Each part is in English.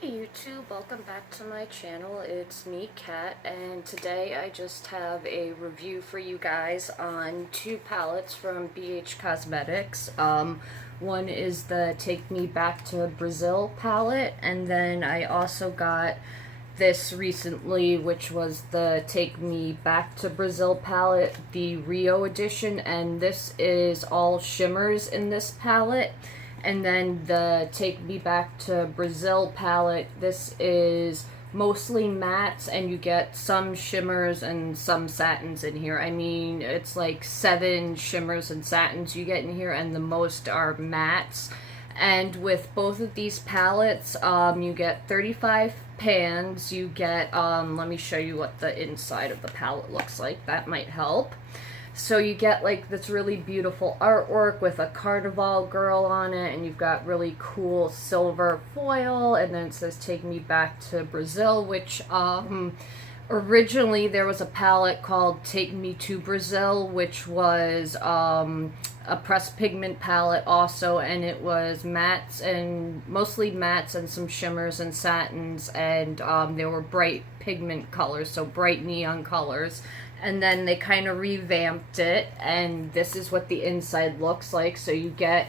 Hey YouTube, welcome back to my channel. It's me, Kat, and today I just have a review for you guys on two palettes from BH Cosmetics. One is the Take Me Back to Brazil palette, and then I also got this recently, which was the Take Me Back to Brazil palette, the Rio Edition, and this is all shimmers in this palette. And then the Take Me Back to Brazil palette, this is mostly mattes, and you get some shimmers and some satins in here. I mean, it's like 7 shimmers and satins you get in here, and the most are mattes. And with both of these palettes, you get 35 pans. You get, let me show you what the inside of the palette looks like. That might help. So you get like this really beautiful artwork with a Carnival girl on it, and you've got really cool silver foil, and then it says Take Me Back to Brazil, which originally there was a palette called Take Me to Brazil, which was a pressed pigment palette also, and it was mattes, and mostly mattes and some shimmers and satins, and they were bright pigment colors, so bright neon colors. And then they kind of revamped it, and this is what the inside looks like. So you get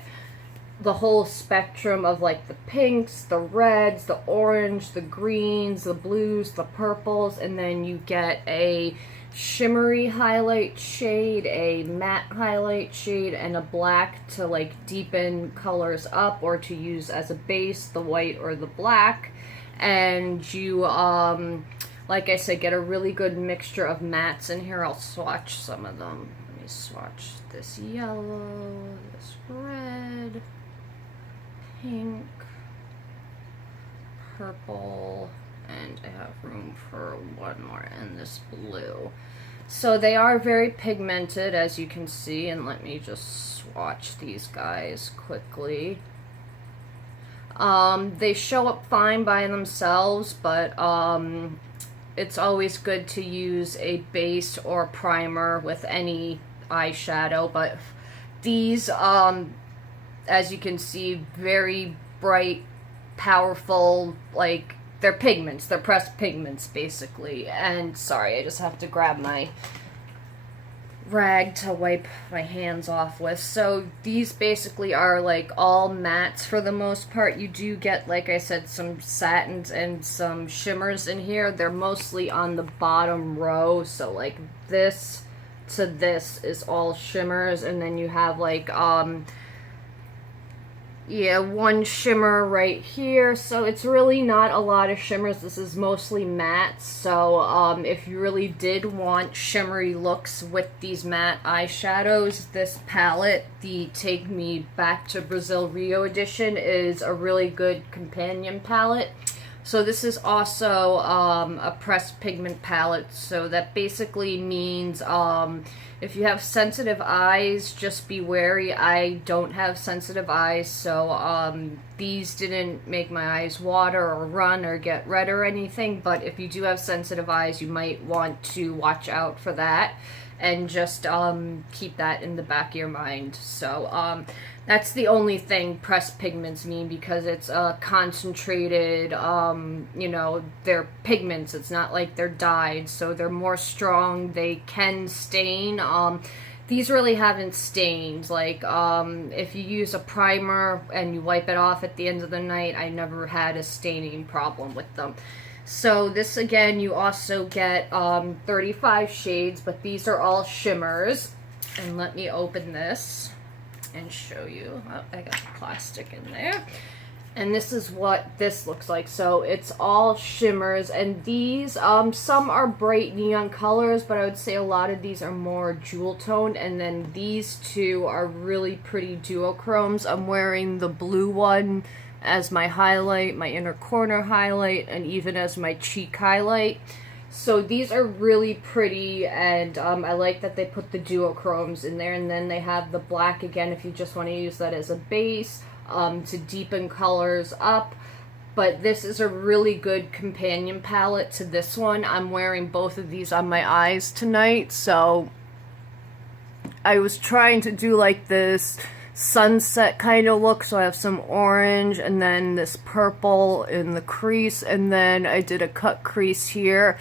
the whole spectrum of like the pinks, the reds, the orange, the greens, the blues, the purples, and then you get a shimmery highlight shade, a matte highlight shade, and a black to like deepen colors up, or to use as a base, the white or the black. And you like I said, get a really good mixture of mattes in here. I'll swatch some of them. Let me swatch this yellow, this red, pink, purple, and I have room for one more, and this blue. So they are very pigmented, as you can see, and let me just swatch these guys quickly. They show up fine by themselves, but it's always good to use a base or primer with any eyeshadow. But these, as you can see, very bright, powerful, like, they're pigments. They're pressed pigments, basically. And, sorry, I just have to grab my rag to wipe my hands off with. So these basically are like all mattes for the most part. You do get, like I said, some satins and some shimmers in here. They're mostly on the bottom row, so like this to this is all shimmers, and then you have like one shimmer right here. So it's really not a lot of shimmers. This is mostly mattes. So if you really did want shimmery looks with these matte eyeshadows, this palette, the Take Me Back to Brazil Rio Edition, is a really good companion palette. So this is also a pressed pigment palette, so that basically means if you have sensitive eyes, just be wary. I don't have sensitive eyes, so these didn't make my eyes water or run or get red or anything, but if you do have sensitive eyes, you might want to watch out for that, and just keep that in the back of your mind. So that's the only thing pressed pigments mean, because it's concentrated, you know, they're pigments. It's not like they're dyed, so they're more strong. They can stain. These really haven't stained. Like, if you use a primer and you wipe it off at the end of the night, I never had a staining problem with them. So this, again, you also get 35 shades, but these are all shimmers. And let me open this and show you. Oh, I got the plastic in there. And this is what this looks like. So it's all shimmers, and these, some are bright neon colors, but I would say a lot of these are more jewel toned, and then these two are really pretty duochromes. I'm wearing the blue one as my highlight, my inner corner highlight, and even as my cheek highlight. So these are really pretty, and I like that they put the duochromes in there, and then they have the black again if you just want to use that as a base to deepen colors up. But this is a really good companion palette to this one. I'm wearing both of these on my eyes tonight, so I was trying to do like this sunset kind of look. So I have some orange and then this purple in the crease, and then I did a cut crease here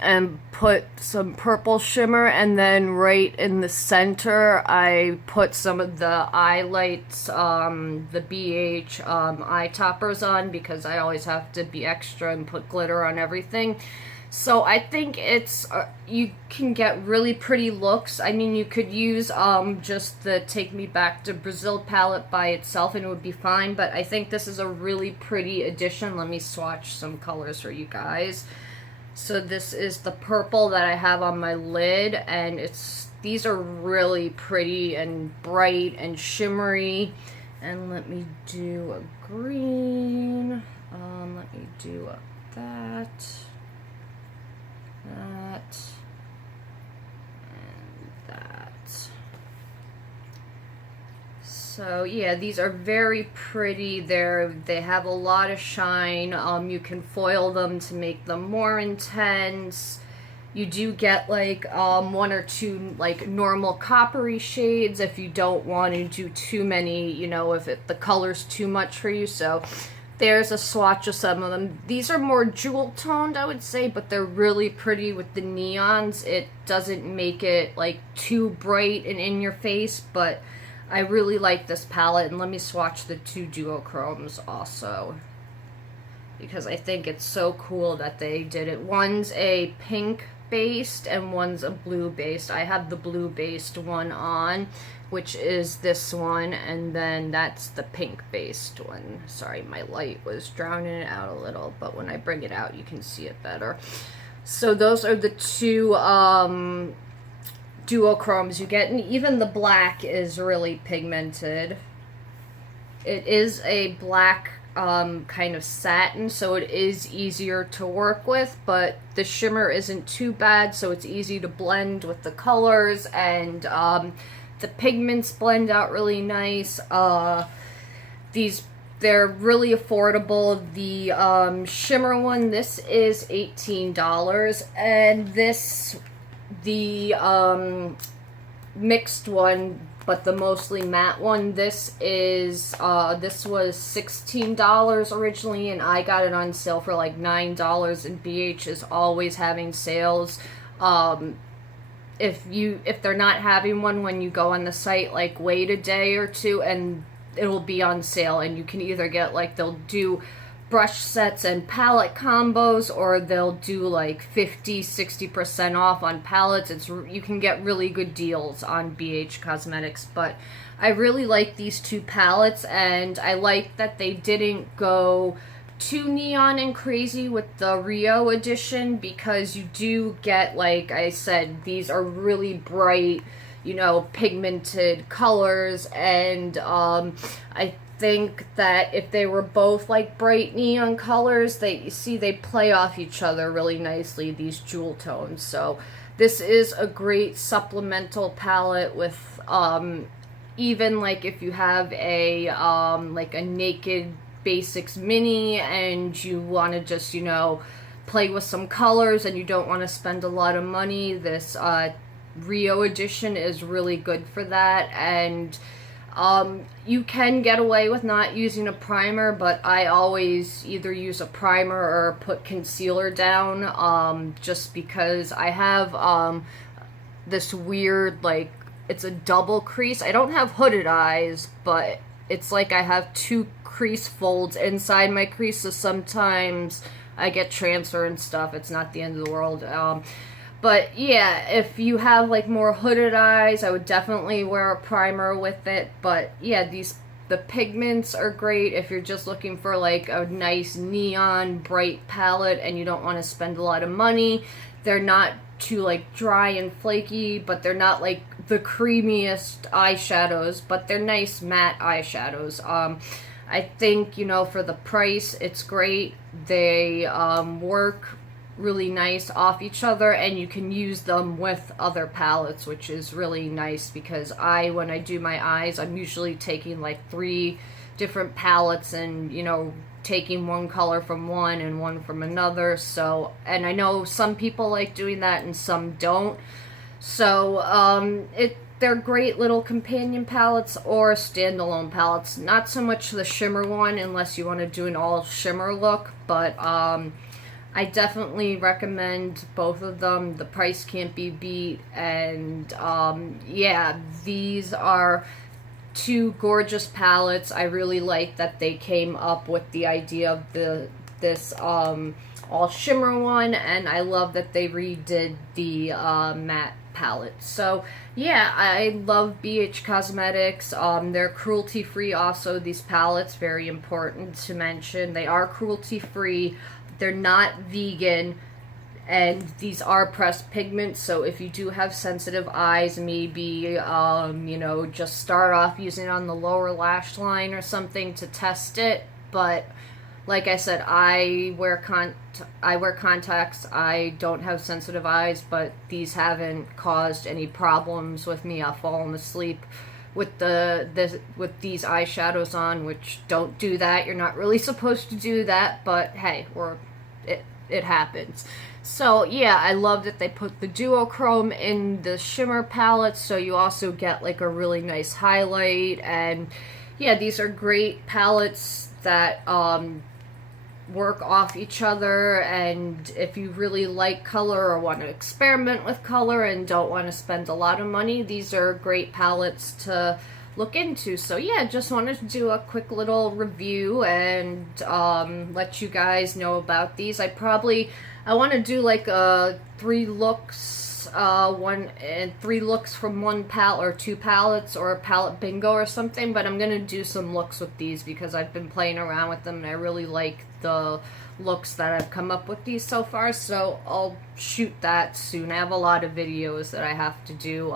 and put some purple shimmer, and then right in the center I put some of the eye lights, the BH eye toppers on, because I always have to be extra and put glitter on everything. So I think it's, you can get really pretty looks. I mean, you could use just the Take Me Back to Brazil palette by itself and it would be fine, but I think this is a really pretty addition. Let me swatch some colors for you guys. So this is the purple that I have on my lid, and these are really pretty and bright and shimmery. And let me do a green. Let me do that. And that. So yeah, these are very pretty. They have a lot of shine. You can foil them to make them more intense. You do get like one or two like normal coppery shades if you don't want to do too many, you know, if the color's too much for you. So there's a swatch of some of them. These are more jewel toned, I would say, but they're really pretty with the neons. It doesn't make it like too bright and in your face, but I really like this palette. And let me swatch the two duochromes also, because I think it's so cool that they did it. One's a pink based and one's a blue based. I have the blue based one on, which is this one, and then that's the pink based one. Sorry, my light was drowning it out a little, but when I bring it out you can see it better. So those are the two duochromes you get, and even the black is really pigmented. It is a black kind of satin, so it is easier to work with, but the shimmer isn't too bad, so it's easy to blend with the colors, and the pigments blend out really nice. They're really affordable. The shimmer one, this is $18, and the mixed one, but the mostly matte one, this was $16 originally, and I got it on sale for like $9, and BH is always having sales. If they're not having one when you go on the site, like wait a day or two and it'll be on sale, and you can either get like, they'll do brush sets and palette combos, or they'll do like 50-60% off on palettes. You can get really good deals on BH Cosmetics, but I really like these two palettes, and I like that they didn't go too neon and crazy with the Rio Edition, because you do get, like I said, these are really bright, you know, pigmented colors, and I think that if they were both like bright neon colors, they play off each other really nicely, these jewel tones. So this is a great supplemental palette with even like if you have a like a Naked Basics mini and you want to just, you know, play with some colors and you don't want to spend a lot of money, this Rio Edition is really good for that. And you can get away with not using a primer, but I always either use a primer or put concealer down, just because I have this weird, like, it's a double crease. I don't have hooded eyes, but it's like I have two crease folds inside my crease, so sometimes I get transfer and stuff. It's not the end of the world. But yeah, if you have like more hooded eyes, I would definitely wear a primer with it. But yeah, the pigments are great if you're just looking for like a nice neon bright palette and you don't want to spend a lot of money. They're not too like dry and flaky, but they're not like the creamiest eyeshadows, but they're nice matte eyeshadows. I think, you know, for the price, it's great. They work really nice off each other, and you can use them with other palettes, which is really nice, because when I do my eyes, I'm usually taking like 3 different palettes and, you know, taking one color from one and one from another. So, and I know some people like doing that and some don't. So, they're great little companion palettes or standalone palettes. Not so much the shimmer one unless you want to do an all shimmer look, but I definitely recommend both of them. The price can't be beat, and yeah, these are two gorgeous palettes. I really like that they came up with the idea of this all shimmer one, and I love that they redid the matte palette. So yeah, I love BH Cosmetics. They're cruelty free also, these palettes, very important to mention. They are cruelty free. They're not vegan, and these are pressed pigments, so if you do have sensitive eyes, maybe you know, just start off using it on the lower lash line or something to test it. But like I said, I wear contacts. I don't have sensitive eyes, but these haven't caused any problems with me. I've fallen asleep with with these eyeshadows on, which don't do that. You're not really supposed to do that, but hey, it happens. So yeah, I love that they put the duochrome in the shimmer palette, so you also get like a really nice highlight. And yeah, these are great palettes that work off each other, and if you really like color or want to experiment with color and don't want to spend a lot of money, these are great palettes to look into. So yeah, just wanted to do a quick little review and let you guys know about these. I want to do like three looks from one palette, or two palettes, or a palette bingo or something, but I'm gonna do some looks with these because I've been playing around with them and I really like the looks that I've come up with these so far, so I'll shoot that soon. I have a lot of videos that I have to do.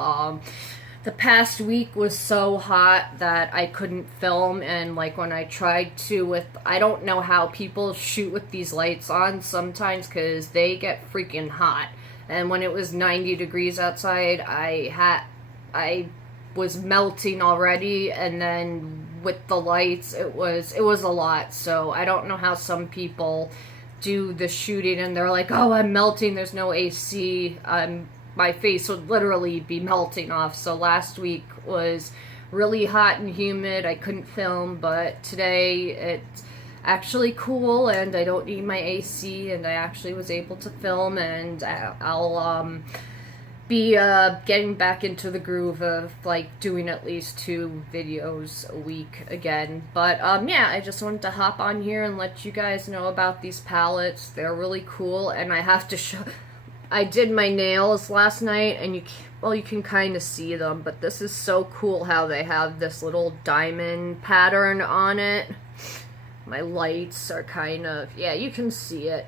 The past week was so hot that I couldn't film, and like when I tried to I don't know how people shoot with these lights on sometimes because they get freaking hot. And when it was 90 degrees outside, I was melting already, and then with the lights, it was a lot. So I don't know how some people do the shooting and they're like, oh, I'm melting, there's no AC. My face would literally be melting off. So last week was really hot and humid. I couldn't film, but today it's actually cool and I don't need my AC, and I actually was able to film, and I'll be getting back into the groove of like doing at least 2 videos a week again. But yeah, I just wanted to hop on here and let you guys know about these palettes. They're really cool, and I have to show, I did my nails last night, and you can kind of see them, but this is so cool how they have this little diamond pattern on it. My lights are kind of, yeah, you can see it,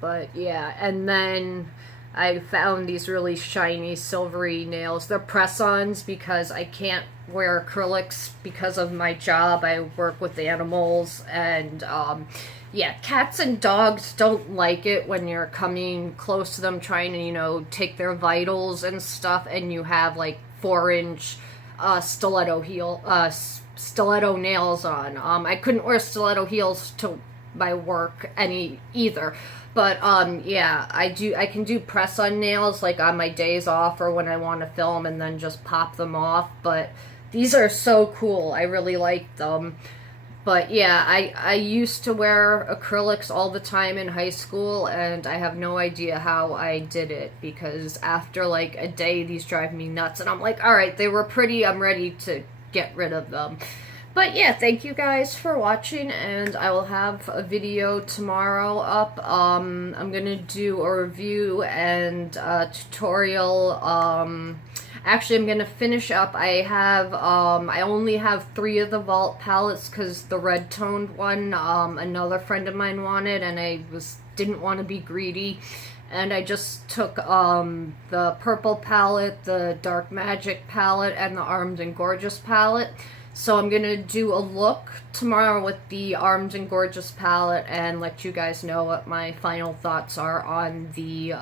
but yeah. And then I found these really shiny silvery nails. They're press-ons because I can't wear acrylics because of my job. I work with animals, and yeah, cats and dogs don't like it when you're coming close to them trying to, you know, take their vitals and stuff, and you have like 4-inch stiletto nails on. I couldn't wear stiletto heels to my work either. But yeah, I can do press on nails like on my days off or when I want to film, and then just pop them off. But these are so cool. I really like them. But yeah, I used to wear acrylics all the time in high school, and I have no idea how I did it, because after like a day, these drive me nuts, and I'm like, alright, they were pretty, I'm ready to get rid of them. But yeah, thank you guys for watching, and I will have a video tomorrow up. I'm gonna do a review and a tutorial. Actually, I'm gonna finish up. I only have 3 of the Vault palettes because the red toned one, another friend of mine wanted, and I didn't want to be greedy. And I just took the purple palette, the Dark Magic palette, and the Armed and Gorgeous palette. So I'm gonna do a look tomorrow with the Armed and Gorgeous palette and let you guys know what my final thoughts are on the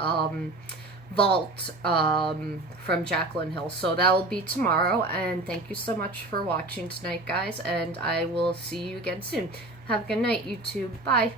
Vault from Jaclyn Hill. So that will be tomorrow, and thank you so much for watching tonight, guys, and I will see you again soon. Have a good night, YouTube. Bye.